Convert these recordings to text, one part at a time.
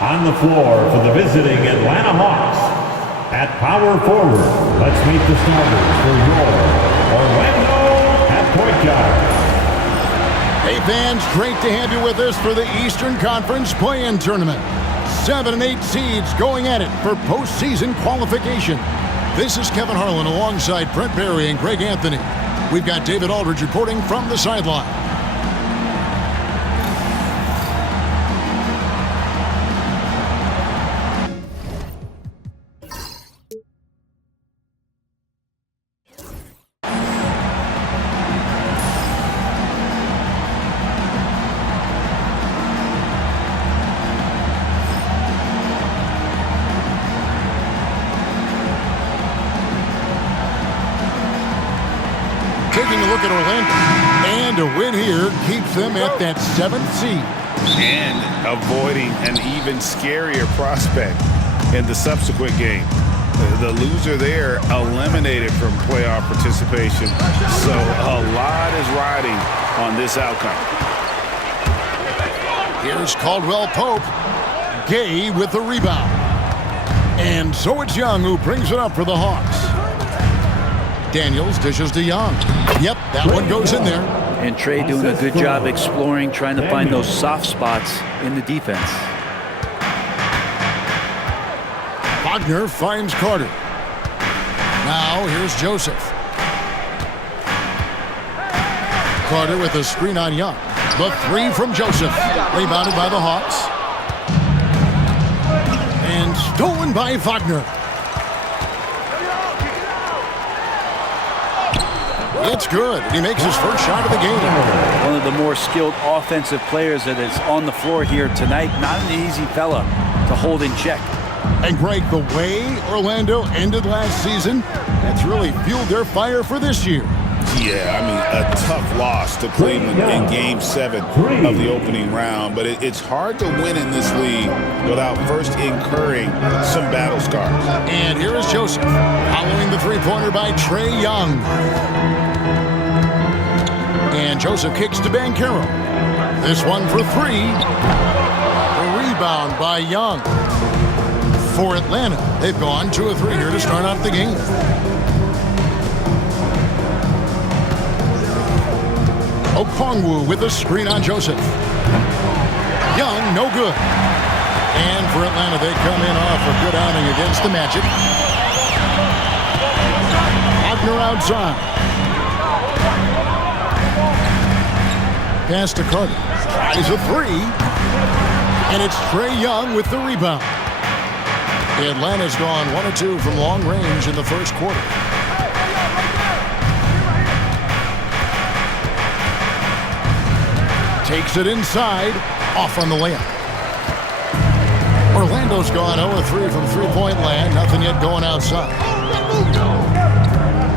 On the floor for the visiting Atlanta Hawks, at power forward, let's meet the starters for your Orlando at point guard. Hey fans, great to have you with us for the Eastern Conference Play-In Tournament. 7 and 8 seeds going at it for postseason qualification. This is Kevin Harlan alongside Brent Barry and Greg Anthony. We've got David Aldridge reporting from the sideline. Taking a look at Orlando, and a win here keeps them at that 7th seed. And avoiding an even scarier prospect in the subsequent game. The loser there eliminated from playoff participation, so a lot is riding on this outcome. Here's Caldwell Pope. Gay with the rebound. And so it's Young who brings it up for the Hawks. Daniels dishes to Young. Yep, that one goes in there. And Trey doing a good job exploring, trying to find those soft spots in the defense. Wagner finds Carter. Now here's Joseph. Carter with a screen on Young. The three from Joseph. Rebounded by the Hawks. And stolen by Wagner. It's good. He makes his first shot of the game. One of the more skilled offensive players that is on the floor here tonight. Not an easy fella to hold in check. And Greg, the way Orlando ended last season, that's really fueled their fire for this year. Yeah, I mean, a tough loss to Cleveland in Game 7 of the opening round. But it's hard to win in this league without first incurring some battle scars. And here is Joseph, following the three-pointer by Trae Young. And Joseph kicks to Banchero. This one for three. A rebound by Young. For Atlanta, they've gone 2 of 3 here to start off the game. Okongwu with a screen on Joseph. Young, no good. And for Atlanta, they come in off a good outing against the Magic. Wagner outside. Pass to Carter. Tries a three. And it's Trae Young with the rebound. Atlanta's gone 1 of 2 from long range in the first quarter. Takes it inside. Off on the layup. Orlando's gone 0 of 3 from three-point land. Nothing yet going outside.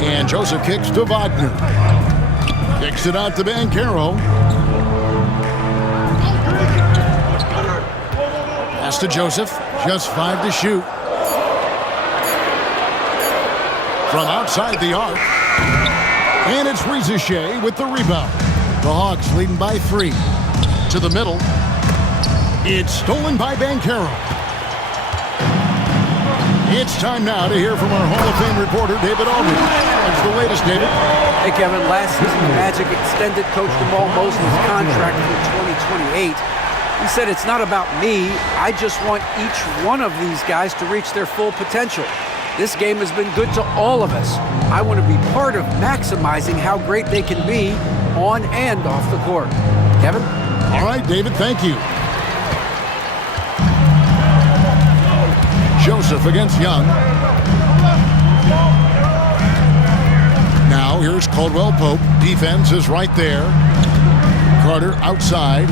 And Joseph kicks to Wagner. Kicks it out to Banchero. Pass to Joseph. Just 5 to shoot. From outside the arc. And it's Rizachet with the rebound. The Hawks leading by 3. To the middle. It's stolen by Banchero. It's time now to hear from our Hall of Fame reporter, David Aldridge. What's the latest, David? Hey, Kevin. Last season, the Magic extended Coach Jamal Mosley's contract through 2028. He said, it's not about me. I just want each one of these guys to reach their full potential. This game has been good to all of us. I want to be part of maximizing how great they can be on and off the court. Kevin? All right, David, thank you. Joseph against Young. Now here's Caldwell Pope. Defense is right there. Carter outside.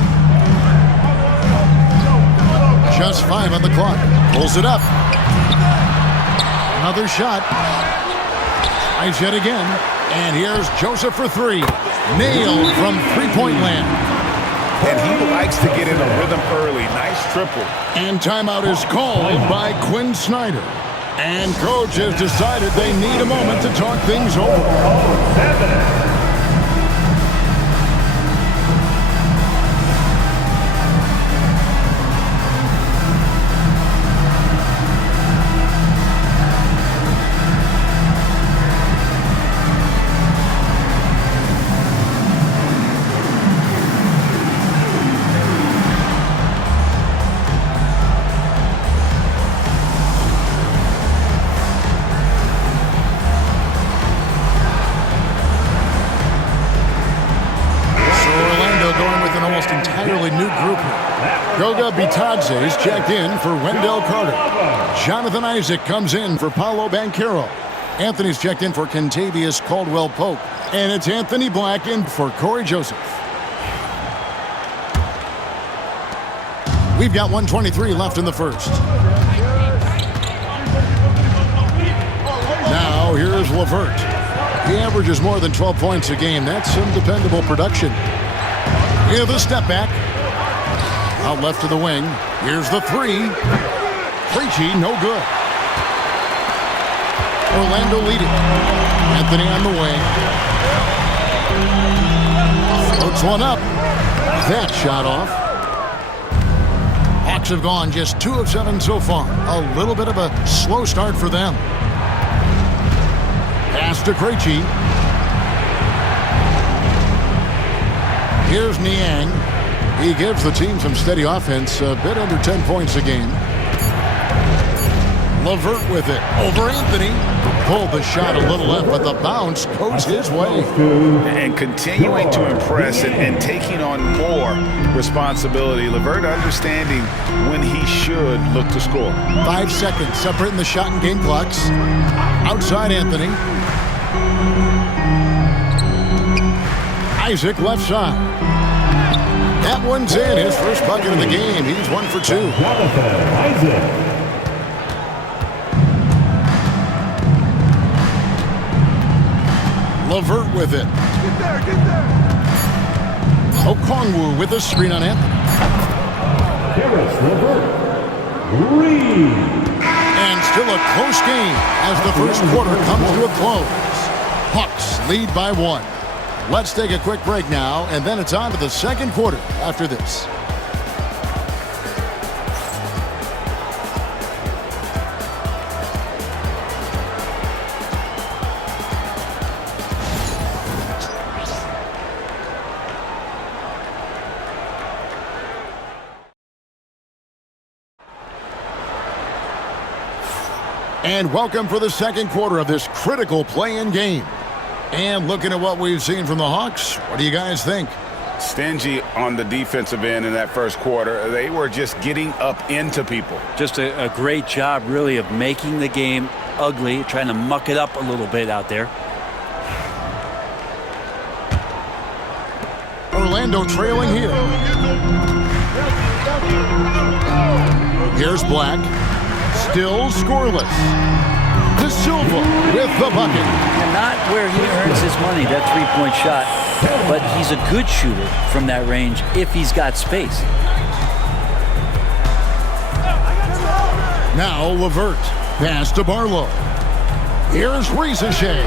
Just 5 on the clock. Pulls it up. Another shot. Tries yet again. And here's Joseph for 3. Nailed from three-point land. And he likes to get in a rhythm early. Nice triple. And timeout is called by Quinn Snyder. And coach has decided they need a moment to talk things over. entirely new group here. Goga Bitadze is checked in for Wendell Carter. Jonathan Isaac comes in for Paolo Banchero. Anthony's checked in for Kentavious Caldwell-Pope. And it's Anthony Black in for Corey Joseph. We've got 1:23 left in the first. Now here's Levert. He averages more than 12 points a game. That's some dependable production. Here's the step back. Out left to the wing. Here's the three. Krejci, no good. Orlando leading. Anthony on the wing. Floats one up. That shot off. Hawks have gone just 2 of 7 so far. A little bit of a slow start for them. Pass to Krejci. Here's Niang. He gives the team some steady offense, a bit under 10 points a game. Levert with it. Over Anthony. Pulled the shot a little left, but the bounce goes his way. And continuing to impress and taking on more responsibility. Levert understanding when he should look to score. 5 seconds separating the shot and game clocks. Outside Anthony. Isaac left side. That one's in. His first bucket of the game. He's 1 for 2. Isaac. Levert with it. Get there. Okongwu with a screen on Anthony. Harris Levert. Reed. And still a close game as the first quarter comes to a close. Hawks lead by 1. Let's take a quick break now, and then it's on to the second quarter after this. And welcome for the second quarter of this critical play-in game. And looking at what we've seen from the Hawks, what do you guys think? Stingy on the defensive end in that first quarter. They were just getting up into people. Just a great job, really, of making the game ugly, trying to muck it up a little bit out there. Orlando trailing here. Here's Black. Still scoreless. De Silva with the bucket. And not where he earns his money, that three-point shot, but he's a good shooter from that range if he's got space. Now Levert. Pass to Barlow. Here's Rizachet.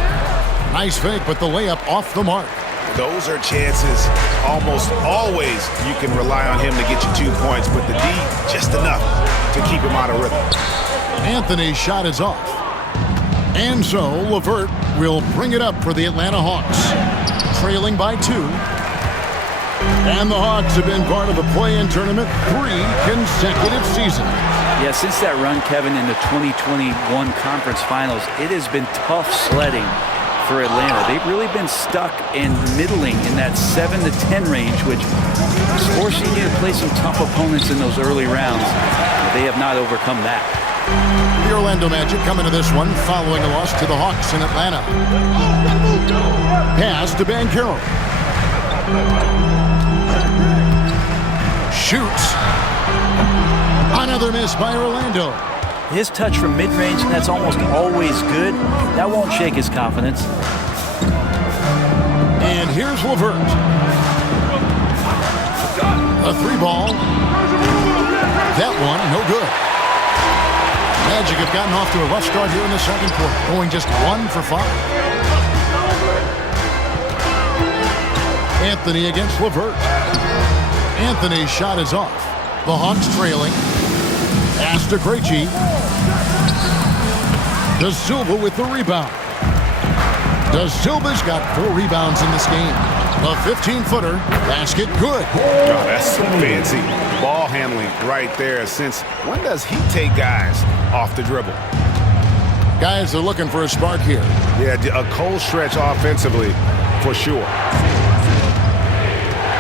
Nice fake, but the layup off the mark. Those are chances almost always you can rely on him to get you 2 points, but the D, just enough to keep him out of rhythm. Anthony's shot is off. And so Levert will bring it up for the Atlanta Hawks. Trailing by 2. And the Hawks have been part of the play-in tournament 3 consecutive seasons. Yeah, since that run, Kevin, in the 2021 conference finals, it has been tough sledding for Atlanta. They've really been stuck in middling in that 7 to 10 range, which is forcing you to play some tough opponents in those early rounds. They have not overcome that. The Orlando Magic coming to this one following a loss to the Hawks in Atlanta. Pass to Banchero. Shoots. Another miss by Orlando. His touch from mid-range, and that's almost always good. That won't shake his confidence. And here's Levert. A 3-ball. That one, no good. Magic have gotten off to a rough start here in the second quarter, going just 1 for 5. Anthony against Levert. Anthony's shot is off. The Hawks trailing. Pass to Krejci. De Silva with the rebound. De Silva's got 4 rebounds in this game. A 15-footer. Basket good. Oh, that's some fancy ball handling right there. Since when does he take guys off the dribble? Guys are looking for a spark here. Yeah, a cold stretch offensively for sure.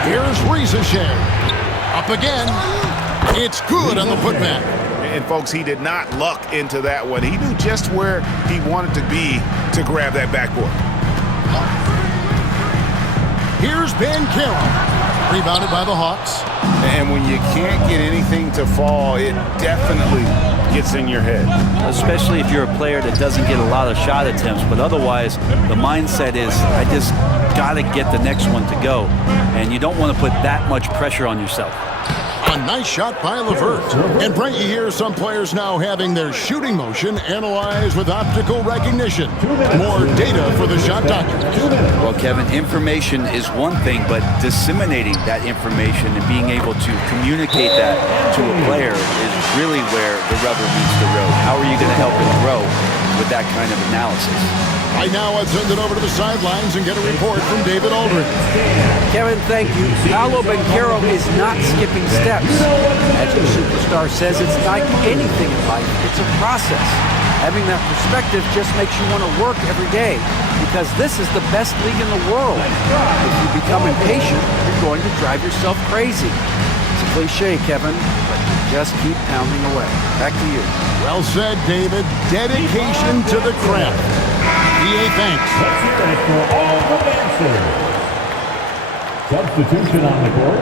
Here's Ricochet. Up again. It's good on the putback. And folks, he did not luck into that one. He knew just where he wanted to be to grab that backboard. Here's Banchero. Rebounded by the Hawks. And when you can't get anything to fall, it definitely gets in your head. Especially if you're a player that doesn't get a lot of shot attempts, but otherwise the mindset is, I just got to get the next one to go. And you don't want to put that much pressure on yourself. A nice shot by LeVert. And Brent, you hear some players now having their shooting motion analyzed with optical recognition. More data for the shot doctors. Well, Kevin, information is one thing, but disseminating that information and being able to communicate that to a player is really where the rubber meets the road. How are you going to help him grow with that kind of analysis? Right now, I'll send it over to the sidelines and get a report from David Aldridge. Kevin, thank you. Paolo Banchero is not skipping steps. As your superstar says, it's like anything in life. It's a process. Having that perspective just makes you want to work every day because this is the best league in the world. If you become impatient, you're going to drive yourself crazy. It's a cliche, Kevin, but you just keep pounding away. Back to you. Well said, David. Dedication to the craft. EA thanks. Let's hear it for all the dancers. Substitution on the court.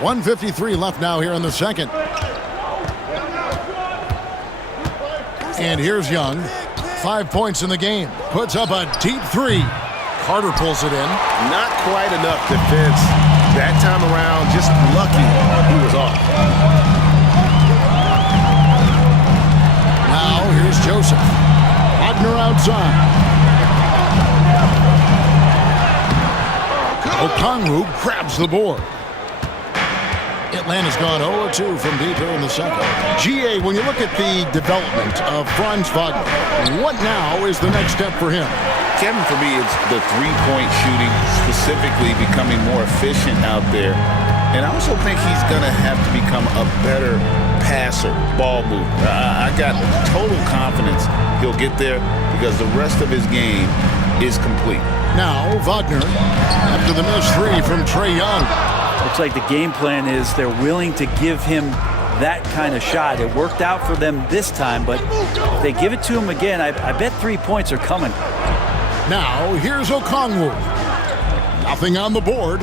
.153 left now here in the second. And here's Young. 5 points in the game. Puts up a deep three. Carter pulls it in. Not quite enough defense that time around. Just lucky he was off. Now here's Joseph. Wagner outside. Okongwu grabs the board. Atlanta's gone 0-2 from deep here in the second. GA, when you look at the development of Franz Wagner, what now is the next step for him? Kevin, for me, it's the three-point shooting, specifically becoming more efficient out there. And I also think he's going to have to become a better passer, ball mover. I got total confidence he'll get there because the rest of his game is complete. Now, Wagner, after the missed three from Trae Young. Looks like the game plan is they're willing to give him that kind of shot. It worked out for them this time, but if they give it to him again, I bet 3 points are coming. Now, here's Okongwu. Nothing on the board.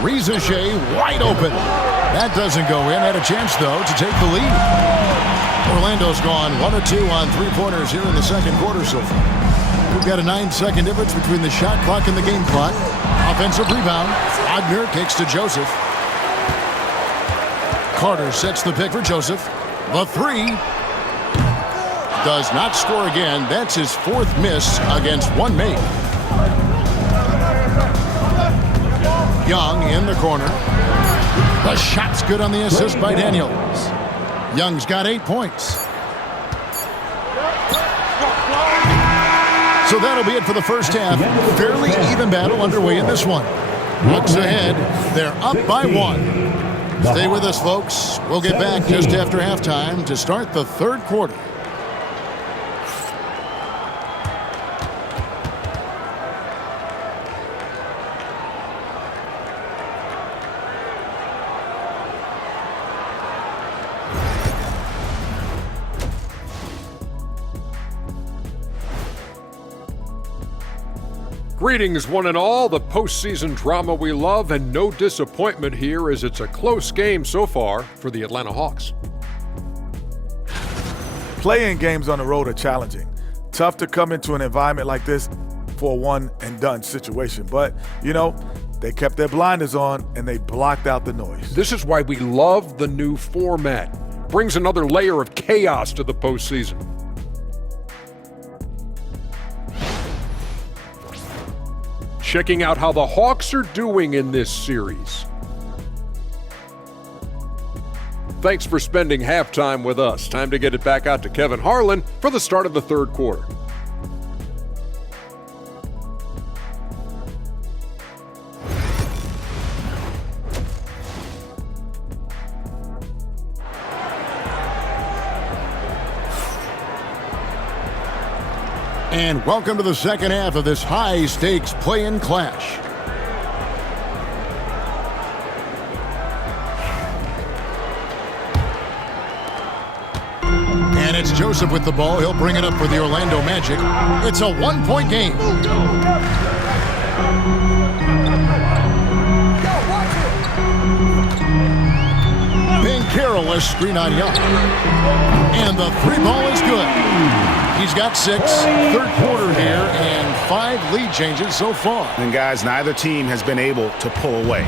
Ricochet wide open. That doesn't go in. Had a chance, though, to take the lead. Orlando's gone 1-2 on three-pointers here in the second quarter so far. We've got a 9-second difference between the shot clock and the game clock. Offensive rebound. Wagner kicks to Joseph. Carter sets the pick for Joseph. The three. Does not score again. That's his fourth miss against one make. Young in the corner. The shot's good on the assist by Daniels. Young's got 8 points. So that'll be it for the first half. Fairly even battle underway in this one. Looks ahead. They're up by 1. Stay with us, folks. We'll get back just after halftime to start the third quarter. Greetings, one and all. The postseason drama we love, and no disappointment here as it's a close game so far for the Atlanta Hawks. Playing games on the road are challenging. Tough to come into an environment like this for a one-and-done situation. But, you know, they kept their blinders on and they blocked out the noise. This is why we love the new format. Brings another layer of chaos to the postseason. Checking out how the Hawks are doing in this series. Thanks for spending halftime with us. Time to get it back out to Kevin Harlan for the start of the third quarter. And welcome to the second half of this high-stakes play-in clash. And it's Joseph with the ball. He'll bring it up for the Orlando Magic. It's a one-point game. Carroll screen on Young. And the three ball is good. He's got 6. Third quarter here and 5 lead changes so far. And guys, neither team has been able to pull away.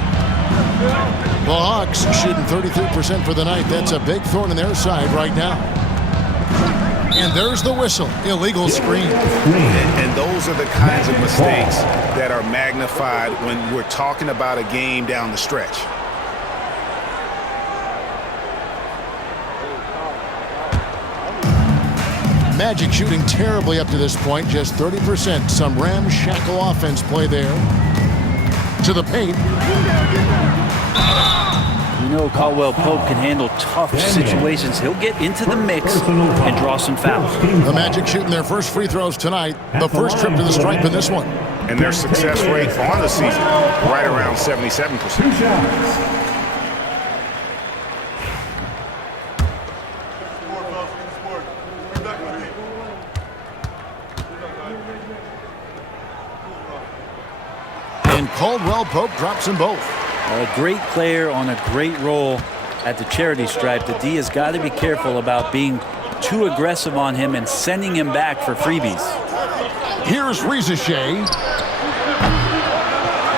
The Hawks shooting 33% for the night. That's a big thorn in their side right now. And there's the whistle. Illegal screen. And those are the kinds of mistakes that are magnified when we're talking about a game down the stretch. Magic shooting terribly up to this point, just 30%. Some ramshackle offense play there. To the paint. You know Caldwell Pope can handle tough situations. He'll get into the mix and draw some fouls. The Magic shooting their first free throws tonight. The first trip to the stripe in this one. And their success rate on the season, right around 77%. Caldwell Pope drops them both. A great player on a great role at the charity stripe. The D has got to be careful about being too aggressive on him and sending him back for freebies. Here's Rizachet.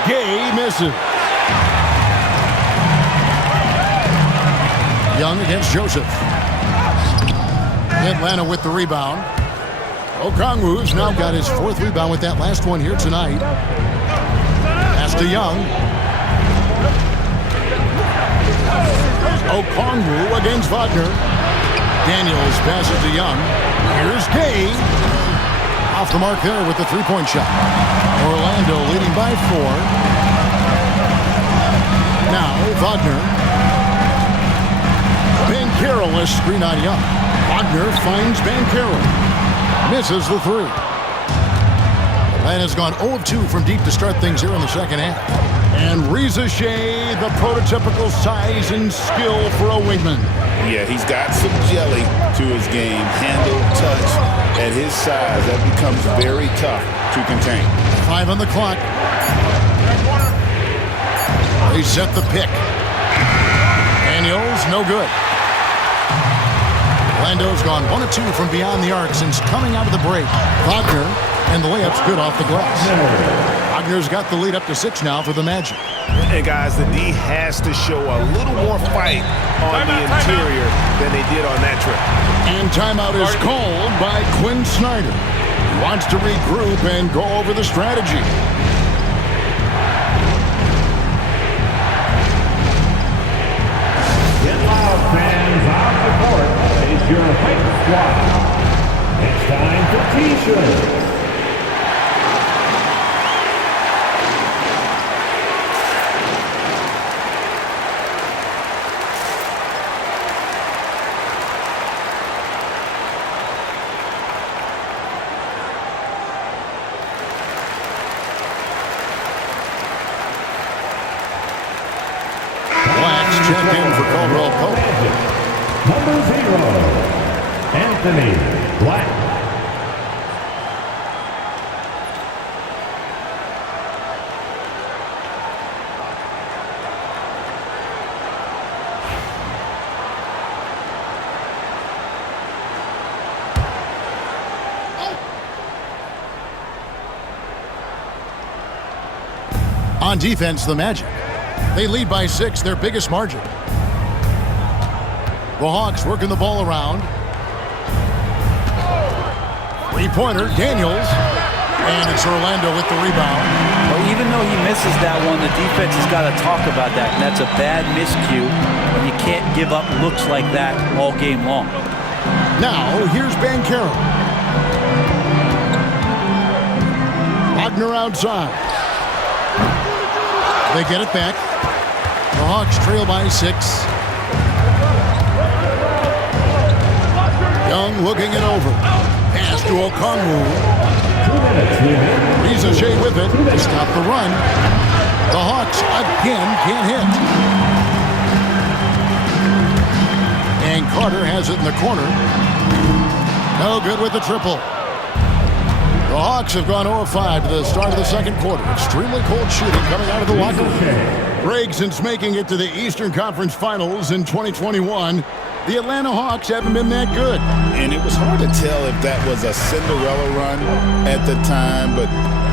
Gay misses. Young against Joseph. Atlanta with the rebound. Okongwu's now got his 4th rebound with that last one here tonight. To Young. Okongwu against Wagner. Daniels passes to Young. Here's Gay. Off the mark there with the three-point shot. Orlando leading by 4. Now Wagner. Banchero screen on Young. Wagner finds Banchero. Misses the 3. Atlanta's gone 0-2 from deep to start things here in the second half. And Rizachet, the prototypical size and skill for a wingman. Yeah, he's got some jelly to his game. Handle, touch. At his size, that becomes very tough to contain. 5 on the clock. They set the pick. Daniels, no good. Orlando's gone 1-2 from beyond the arc since coming out of the break. Wagner. And the layup's good off the glass. Wagner's got the lead up to 6 now for the Magic. And guys, the D has to show a little more fight on the interior than they did on that trip. And timeout is called by Quinn Snyder. He wants to regroup and go over the strategy. Get loud, fans, on the court. It's your hype squad. It's time for T-shirts. Check in for Caldwell Pope. Number 0, Anthony Black. On defense, the Magic. They lead by 6, their biggest margin. The Hawks working the ball around. Three-pointer, Daniels. And it's Orlando with the rebound. Well, even though he misses that one, the defense has got to talk about that. And that's a bad miscue. And you can't give up looks like that all game long. Now, here's Banchero. Wagner outside. They get it back. The Hawks trail by 6. Young looking it over. Pass to Okongwu. 2 minutes remaining. Ricochet with it to stop the run. The Hawks again can't hit. And Carter has it in the corner. No good with the triple. The Hawks have gone 0-5 to the start of the second quarter. Extremely cold shooting coming out of the locker room. Greg, since making it to the Eastern Conference Finals in 2021, the Atlanta Hawks haven't been that good. And it was hard to tell if that was a Cinderella run at the time, but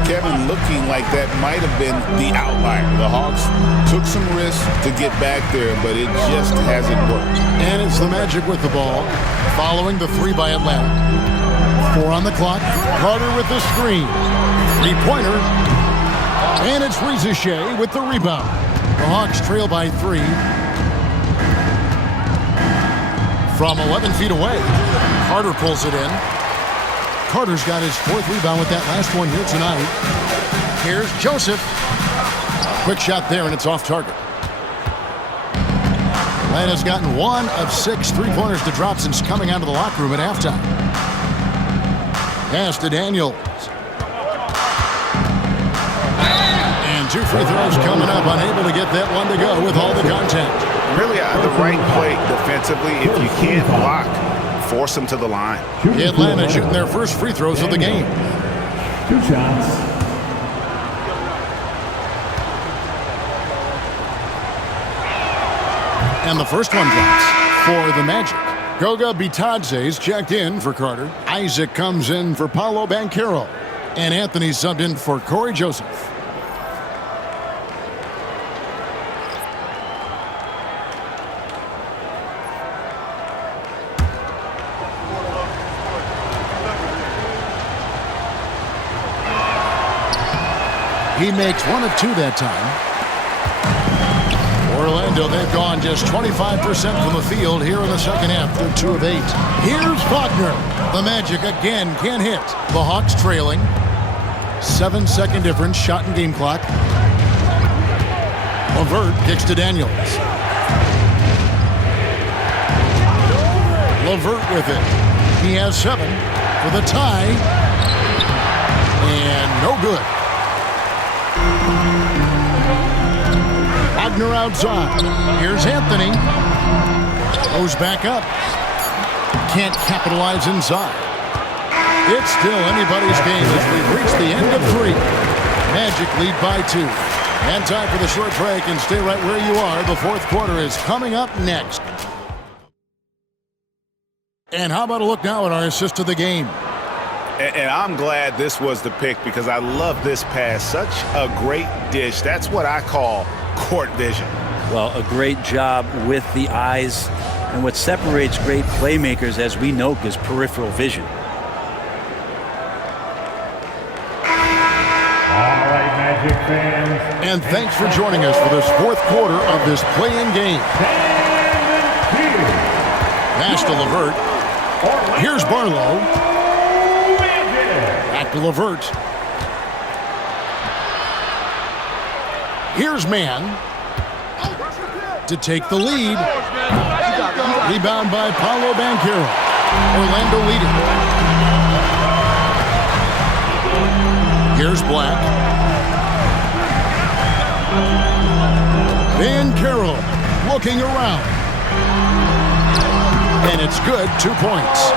Kevin, looking like that might have been the outlier. The Hawks took some risks to get back there, but it just hasn't worked. And it's the Magic with the ball, following the 3 by Atlanta. 4 on the clock. Carter with the screen. 3-pointer. And it's Ricochet with the rebound. The Hawks trail by 3. From 11 feet away, Carter pulls it in. Carter's got his 4th rebound with that last one here tonight. Here's Joseph. Quick shot there, and it's off target. Atlanta's gotten 1 of 6 3-pointers to drop since coming out of the locker room at halftime. Pass to Daniels. And 2 free throws coming up, unable to get that one to go with all the contact. Really the right play defensively. If you can't block, force them to the line. Atlanta shooting their first free throws of the game. 2 shots. And the first one drops for the Magic. Goga Bitadze's checked in for Carter. Isaac comes in for Paolo Banchero. And Anthony subbed in for Corey Joseph. He makes 1 of 2 that time. Orlando, they've gone just 25% from the field here in the second half. They're 2 of 8. Here's Wagner. The Magic again can't hit. The Hawks trailing. 7-second difference, shot and game clock. LeVert kicks to Daniels. LeVert with it. He has 7 for the tie. And no good. Wagner outside. Here's Anthony. Goes back up. Can't capitalize inside. It's still anybody's game as we've reached the end of 3. Magic lead by 2. And time for the short break, and stay right where you are. The fourth quarter is coming up next. And how about a look now at our assist to the game? And I'm glad this was the pick because I love this pass. Such a great dish. That's what I call court vision. Well, a great job with the eyes. And what separates great playmakers, as we know, is peripheral vision. All right, Magic fans. And thanks for joining us for this fourth quarter of this play-in game. Pass to LeVert. Here's Barlow. Back to LeVert. Here's Mann to take the lead. Rebound by Paolo Banchero. Orlando leading. Here's Black. Banchero looking around. And it's good, 2 points.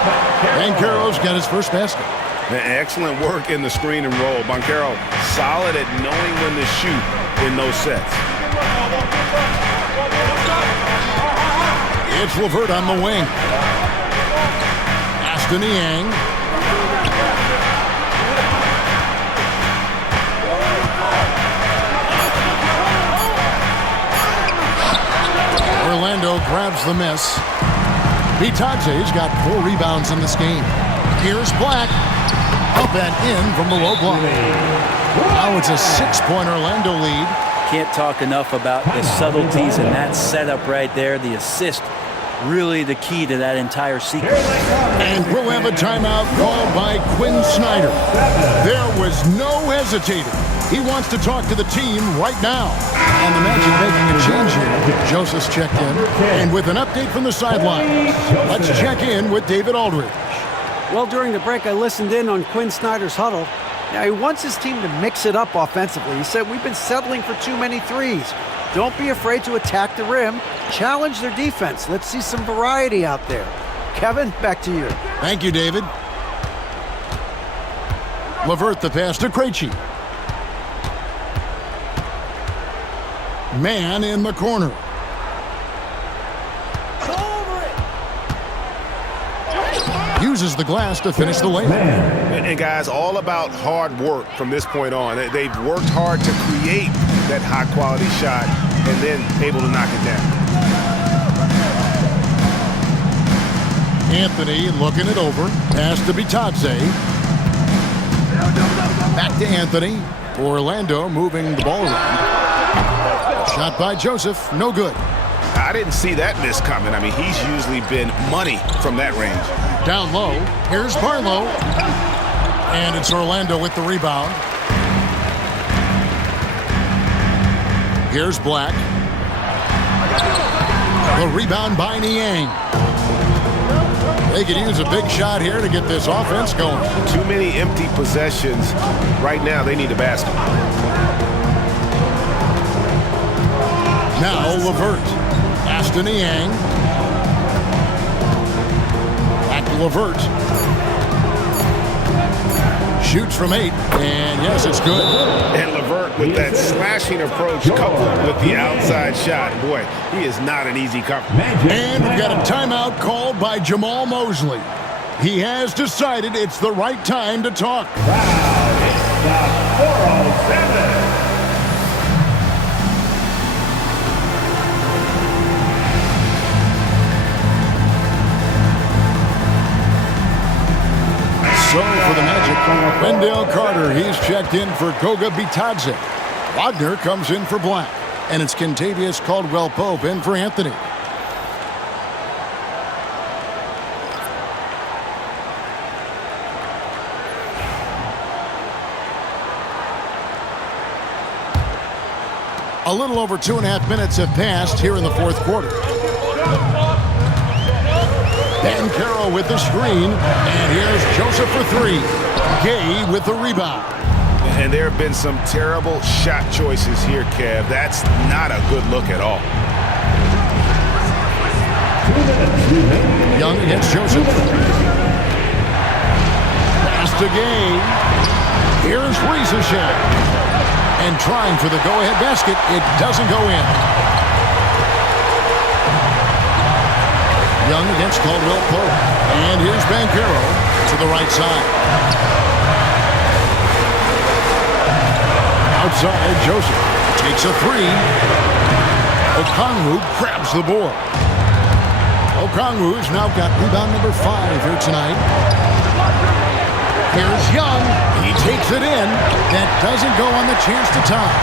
Banchero's got his first basket. Excellent work in the screen and roll. Banchero solid at knowing when to shoot in those sets. It's LeVert on the wing. Aston Niang. Orlando grabs the miss. Bitadze's got 4 rebounds in this game. Here's Black. Up and in from the low block. Now it's a 6-point Orlando lead. Can't talk enough about the subtleties in that setup right there. The assist, really the key to that entire sequence. And we'll have a timeout called by Quinn Snyder. There was no hesitating. He wants to talk to the team right now. And the Magic making a change here. Joseph's checked in. And with an update from the sideline, let's check in with David Aldridge. Well, during the break, I listened in on Quinn Snyder's huddle. Now, he wants his team to mix it up offensively. He said, we've been settling for too many threes. Don't be afraid to attack the rim. Challenge their defense. Let's see some variety out there. Kevin, back to you. Thank you, David. LeVert the pass to Krejci. Man in the corner. Uses the glass to finish the layup. And guys, all about hard work from this point on. They've worked hard to create that high-quality shot and then able to knock it down. Anthony looking it over. Pass to Bitadze. Back to Anthony. Orlando moving the ball around. Shot by Joseph. No good. I didn't see that miss coming. I mean, he's usually been money from that range. Down low. Here's Barlow. And it's Orlando with the rebound. Here's Black. The rebound by Niang. They could use a big shot here to get this offense going. Too many empty possessions. Right now, they need a basket. Now LeVert. Pass to Niang. Back to LeVert. Shoots from 8, and yes, it's good. And LeVert with that slashing approach coupled with the outside shot. Boy, he is not an easy cover. And we've got a timeout called by Jamal Mosley. He has decided it's the right time to talk. Wow, it's the 407. So for the Magic, Wendell Carter, he's checked in for Goga Bitadze. Wagner comes in for Black. And it's Kentavious Caldwell-Pope in for Anthony. A little over 2.5 minutes have passed here in the fourth quarter. Banchero with the screen, and here's Joseph for 3. Gay with the rebound. And there have been some terrible shot choices here, Kev. That's not a good look at all. Young against Joseph. Pass to Gay. Here's Riesesheim. And trying for the go-ahead basket. It doesn't go in. Young against Caldwell-Pope. And here's Banchero to the right side. Outside, Joseph takes a 3. Okongwu grabs the board. Okongwu's now got rebound number 5 here tonight. Here's Young. He takes it in. That doesn't go on the chance to tie.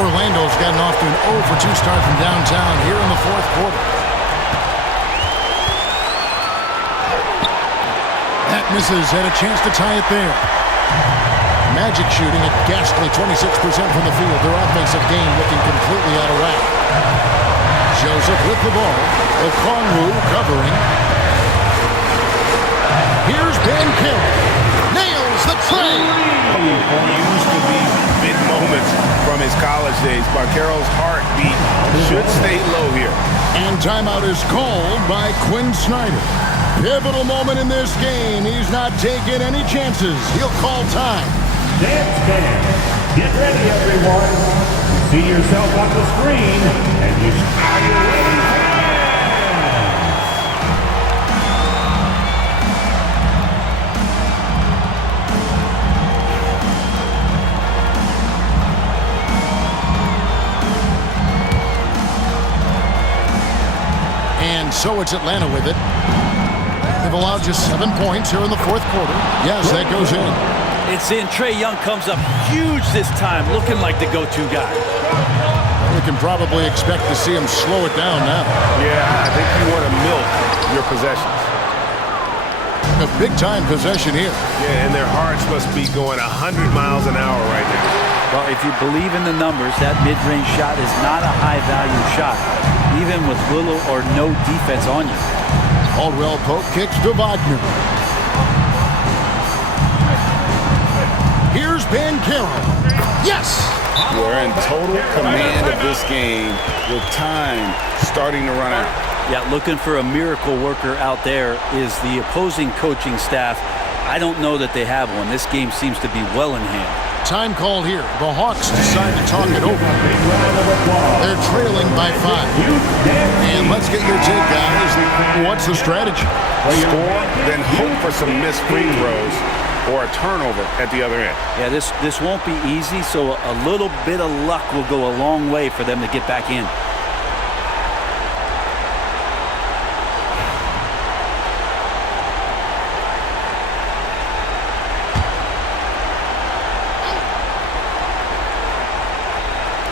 Orlando's gotten off to an 0 for 2 start from downtown here in the fourth quarter. That misses, had a chance to tie it there. Magic shooting at ghastly 26% from the field. Their offensive game looking completely out of whack. Joseph with the ball. Okongwu covering. Here's Banchero. Nails the tray. Used to be big moments from his college days. Banchero's heartbeat should stay low here. And timeout is called by Quinn Snyder. Pivotal moment in this game. He's not taking any chances. He'll call time. Dance fans, get ready, everyone. See yourself on the screen, and you are you ready, fans? And so it's Atlanta with it. They've allowed just 7 points here in the fourth quarter. Yes, that goes in. It's in. Trae Young comes up huge this time, looking like the go-to guy. We can probably expect to see him slow it down now. Yeah, I think you want to milk your possessions. A big-time possession here. Yeah, and their hearts must be going 100 miles an hour right now. Well, if you believe in the numbers, that mid-range shot is not a high-value shot, even with little or no defense on you. Caldwell-Pope kicks to Wagner. Here's Bancaro. Yes! We're in total command of this game with time starting to run out. Yeah, looking for a miracle worker out there is the opposing coaching staff. I don't know that they have one. This game seems to be well in hand. Time called here. The Hawks decide to talk it over. They're trailing by 5. And let's get your take, guys. What's the strategy? Score, then hope for some missed free throws or a turnover at the other end. Yeah, this won't be easy, so a little bit of luck will go a long way for them to get back in.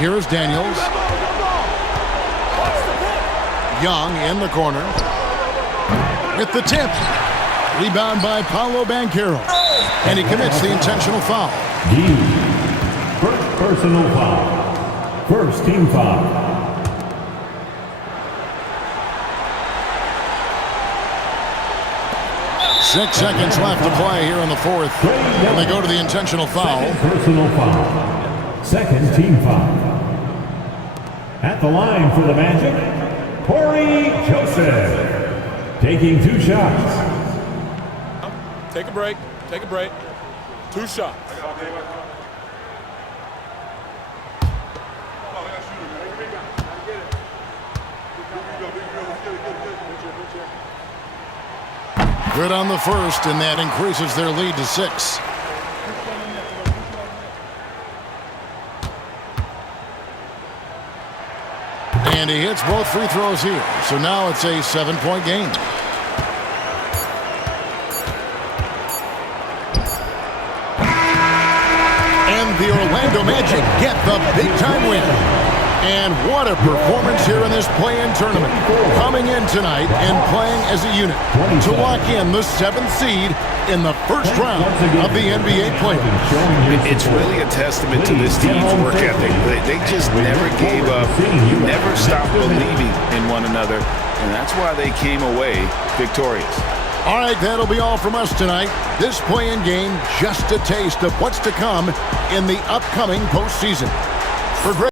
Here is Daniels. Young in the corner. With the tip. Rebound by Paolo Bancaro. And he commits the intentional foul. First personal foul. First team foul. Six seconds left to play here in the fourth. And they go to the intentional foul. Personal foul. Second team foul. At the line for the Magic, Corey Joseph. Taking 2 shots. Take a break. Take a break. 2 shots. Good on the first, and that increases their lead to 6. And he hits both free throws here. So now it's a 7-point game. And the Orlando Magic get the big-time win. And what a performance here in this play-in tournament. Coming in tonight and playing as a unit to lock in the 7th seed in the first round of the NBA playoffs. It's really a testament to this team's work ethic. They just never gave up, never stopped believing in one another, and that's why they came away victorious. All right, that'll be all from us tonight. This play-in game, just a taste of what's to come in the upcoming postseason. For great